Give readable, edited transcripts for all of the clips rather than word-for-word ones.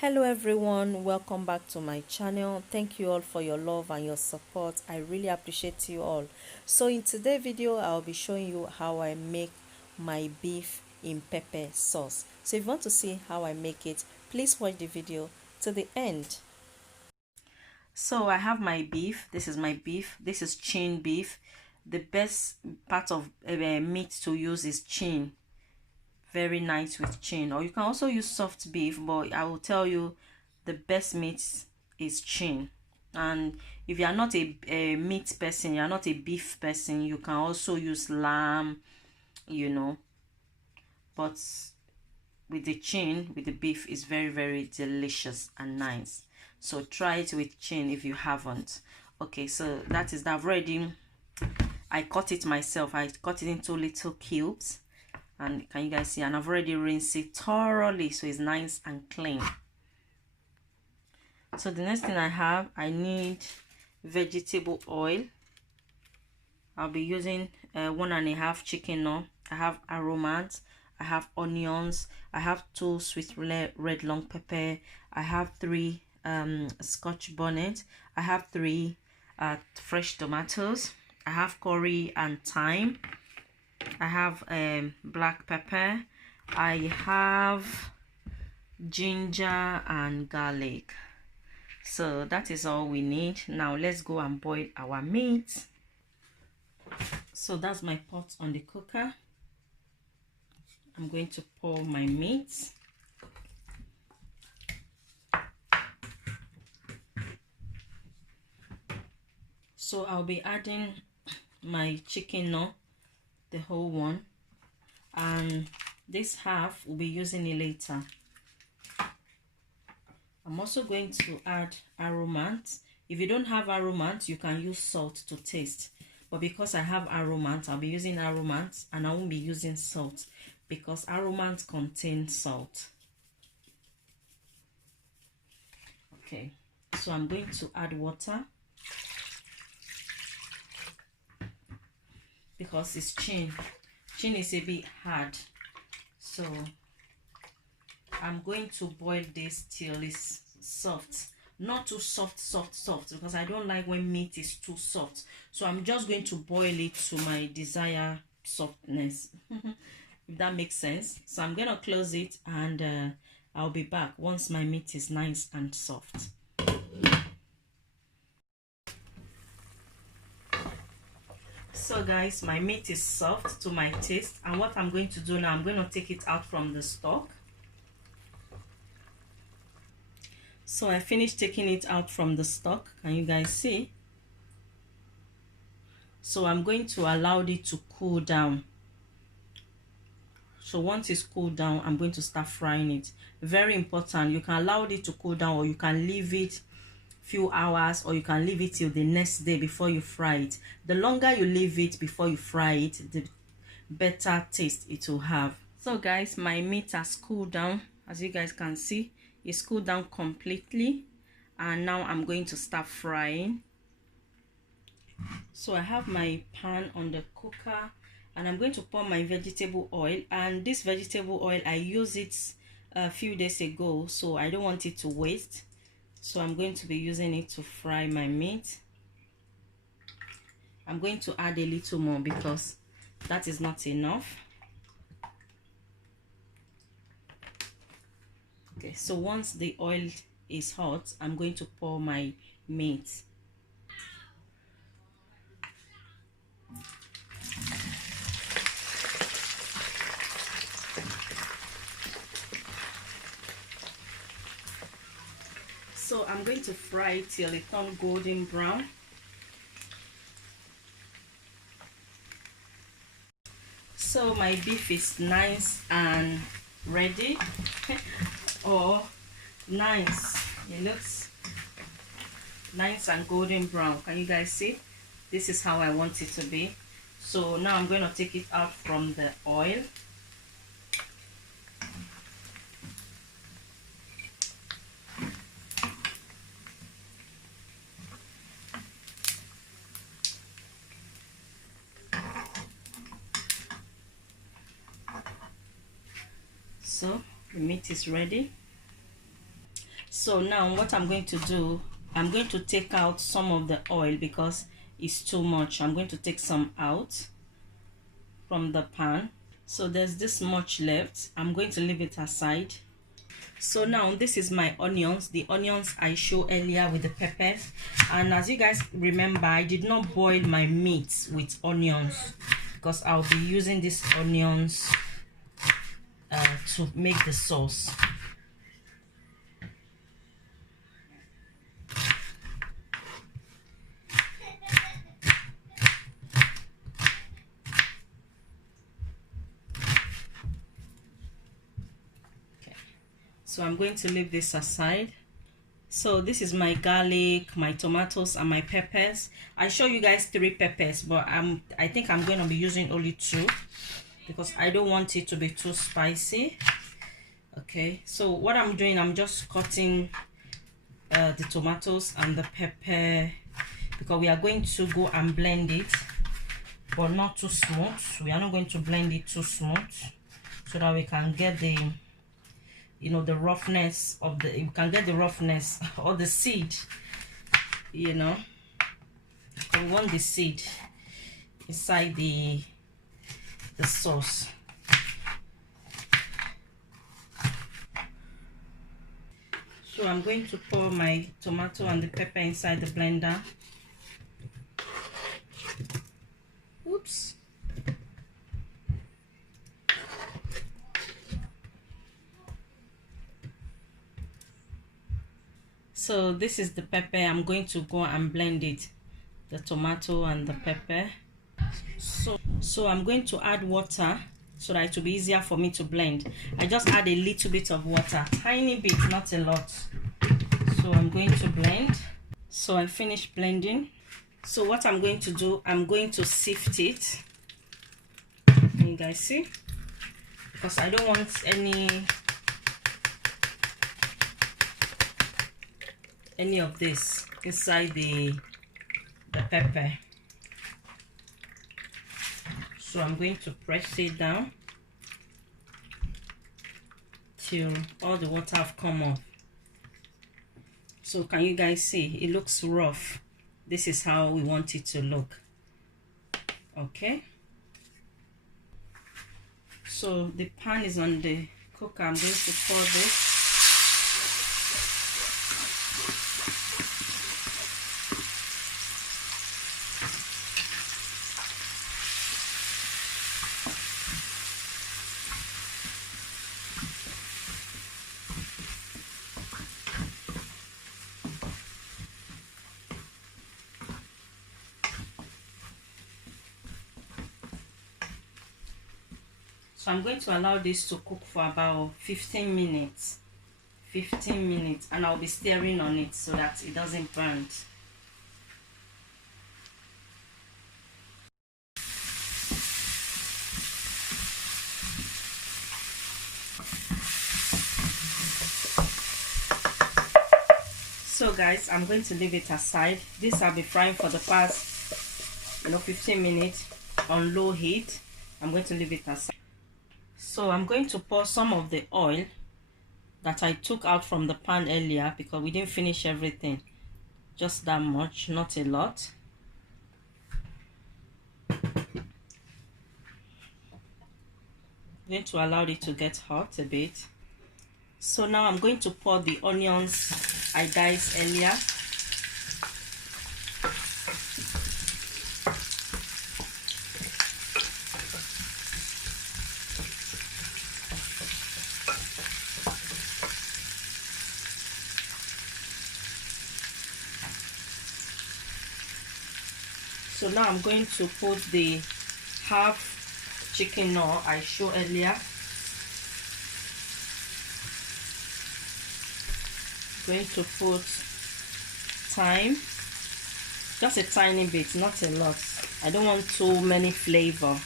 Hello everyone, welcome back to my channel. Thank you all for your love and your support. I really appreciate you all. So in today's video I'll be showing you how I make my beef in pepper sauce. So if you want to see how I make it, please watch the video to the end. So I have my beef. This is my beef. This is chin beef. The best part of meat to use is chin. Very nice with chin, or you can also use soft beef, but I will tell you the best meat is chin. And if you are not a meat person, you are not a beef person, you can also use lamb, but with the chin, with the beef, is very delicious and nice. So try it with chin if you haven't. Okay, so that is that. I've already, I cut it myself. I cut it into little cubes, and can you guys see? And I've already rinsed it thoroughly, so it's nice and clean. So the next thing I need vegetable oil. I'll be using 1.5 chicken now. I have aromat, I have onions, I have 2 sweet red long pepper, I have 3 scotch bonnet, I have 3 fresh tomatoes, I have curry and thyme, I have black pepper, I have ginger and garlic. So that is all we need. Now let's go and boil our meat. So that's my pot on the cooker. I'm going to pour my meat. So I'll be adding my chicken now, the whole one, and this half will be using it later. I'm also going to add aromat. If you don't have aromat, you can use salt to taste, but because I have aromat, I'll be using aromat, and I won't be using salt because aromat contains salt. Okay, so I'm going to add water because it's chin is a bit hard, so I'm going to boil this till it's soft. Not too soft, because I don't like when meat is too soft. So I'm just going to boil it to my desired softness. If that makes sense. So I'm going to close it, and I'll be back once my meat is nice and soft. So guys, my meat is soft to my taste, and what I'm going to do now, I'm going to take it out from the stock. So I finished taking it out from the stock. Can you guys see? So I'm going to allow it to cool down. So once it's cooled down, I'm going to start frying it. Very important. You can allow it to cool down, or you can leave it few hours, or you can leave it till the next day before you fry it. The longer you leave it before you fry it, the better taste it will have. So guys, my meat has cooled down. As you guys can see, it's cooled down completely, and now I'm going to start frying. So I have my pan on the cooker, and I'm going to pour my vegetable oil, and this vegetable oil, I used it a few days ago, so I don't want it to waste. So I'm going to be using it to fry my meat. I'm going to add a little more because that is not enough. Okay, so once the oil is hot, I'm going to pour my meat. So I'm going to fry it till it turns golden brown. So my beef is nice and ready. Or nice, it looks nice and golden brown. Can you guys see? This is how I want it to be. So now I'm going to take it out from the oil. So the meat is ready. So now what I'm going to do, I'm going to take out some of the oil because it's too much. I'm going to take some out from the pan. So there's this much left. I'm going to leave it aside. So now this is my onions, the onions I showed earlier with the peppers. And as you guys remember, I did not boil my meat with onions because I'll be using these onions to make the sauce. So I'm going to leave this aside. So this is my garlic, my tomatoes, and my peppers. I show you guys 3 peppers, but I think I'm going to be using only 2 because I don't want it to be too spicy. Okay, so what I'm doing, I'm just cutting the tomatoes and the pepper because we are going to go and blend it, but not too smooth. We are not going to blend it too smooth so that we can get the, you know, the roughness of the, you can get the roughness or the seed, you know. We want the seed inside the sauce. So I'm going to pour my tomato and the pepper inside the blender. Oops. So this is the pepper. I'm going to go and blend it, the tomato and the pepper. So I'm going to add water so that it will be easier for me to blend. I just add a little bit of water, tiny bit, not a lot. So I'm going to blend. So I finished blending. So what I'm going to do, I'm going to sift it. Can you guys see? Because I don't want any of this inside the pepper. So I'm going to press it down till all the water have come off. So can you guys see? It looks rough. This is how we want it to look. Okay. So the pan is on the cooker. I'm going to pour this. So I'm going to allow this to cook for about 15 minutes. 15 minutes, and I'll be stirring on it so that it doesn't burn. So guys, I'm going to leave it aside. This I'll be frying for the past 15 minutes on low heat. I'm going to leave it aside. So I'm going to pour some of the oil that I took out from the pan earlier because we didn't finish everything. Just that much, not a lot. I'm going to allow it to get hot a bit. So now I'm going to pour the onions I diced earlier. So now I'm going to put the half chicken knorr I showed earlier. Going to put thyme, just a tiny bit, not a lot. I don't want too many flavor.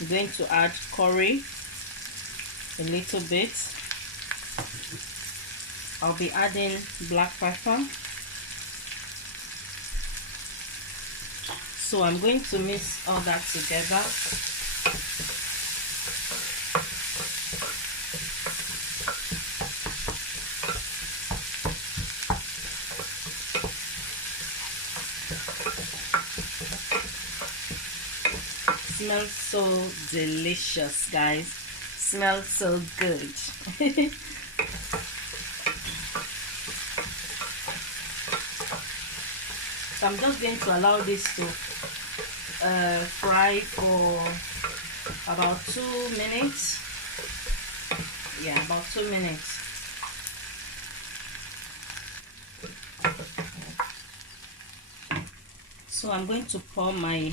I'm going to add curry, a little bit. I'll be adding black pepper. So I'm going to mix all that together. smells so delicious, guys. Smells so good. So I'm just going to allow this to fry for about 2 minutes. Yeah, about 2 minutes. So I'm going to pour my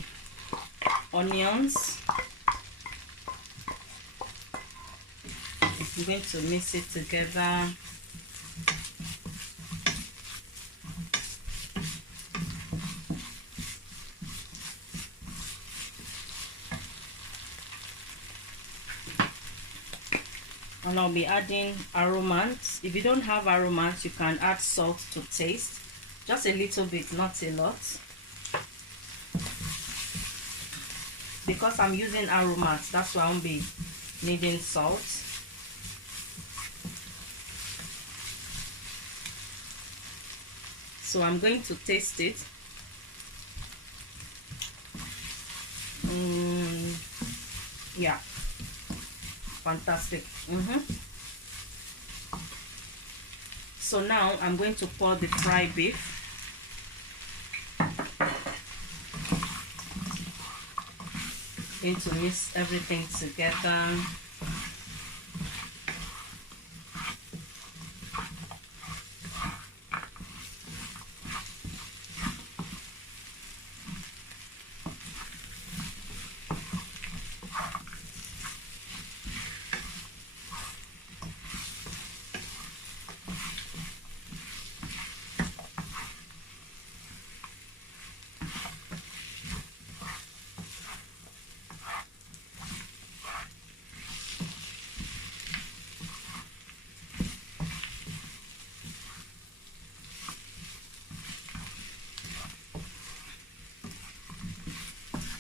onions. I'm going to mix it together. And I'll be adding aromas. If you don't have aromas, you can add salt to taste. Just a little bit, not a lot. Because I'm using aromas, that's why I'll be needing salt. So I'm going to taste it. Yeah, fantastic. So now I'm going to pour the fried beef. Going to mix everything together.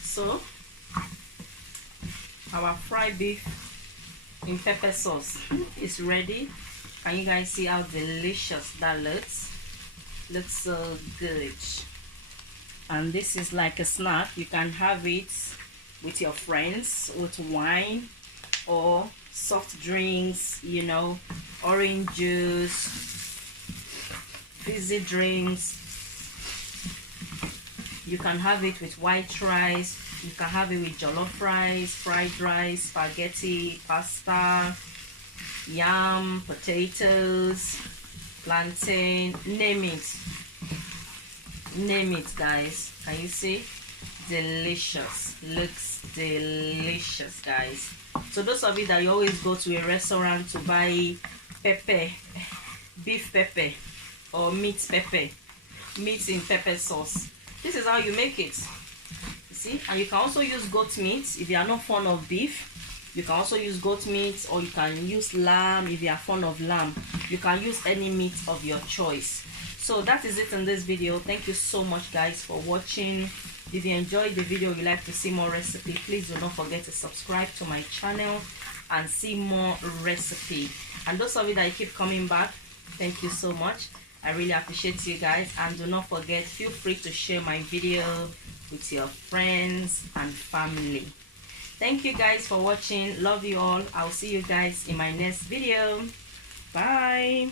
So our fried beef in pepper sauce is ready. Can you guys see how delicious that looks? Looks so good. And this is like a snack. You can have it with your friends, with wine or soft drinks, you know, orange juice, fizzy drinks. You can have it with white rice. You can have it with jollof rice, fried rice, spaghetti, pasta, yam, potatoes, plantain, name it. Name it, guys. Can you see? Delicious. Looks delicious, guys. So those of you that you always go to a restaurant to buy pepper, beef pepper or meat pepper, meat in pepper sauce, this is how you make it. See, and you can also use goat meat if you are not fond of beef. You can also use goat meat, or you can use lamb if you are fond of lamb. You can use any meat of your choice. So that is it in this video. Thank you so much, guys, for watching. If you enjoyed the video, you like to see more recipe, please do not forget to subscribe to my channel and see more recipe. And those of you that keep coming back, thank you so much. I really appreciate you guys. And do not forget, feel free to share my video with your friends and family. Thank you guys for watching. Love you all. I'll see you guys in my next video. Bye.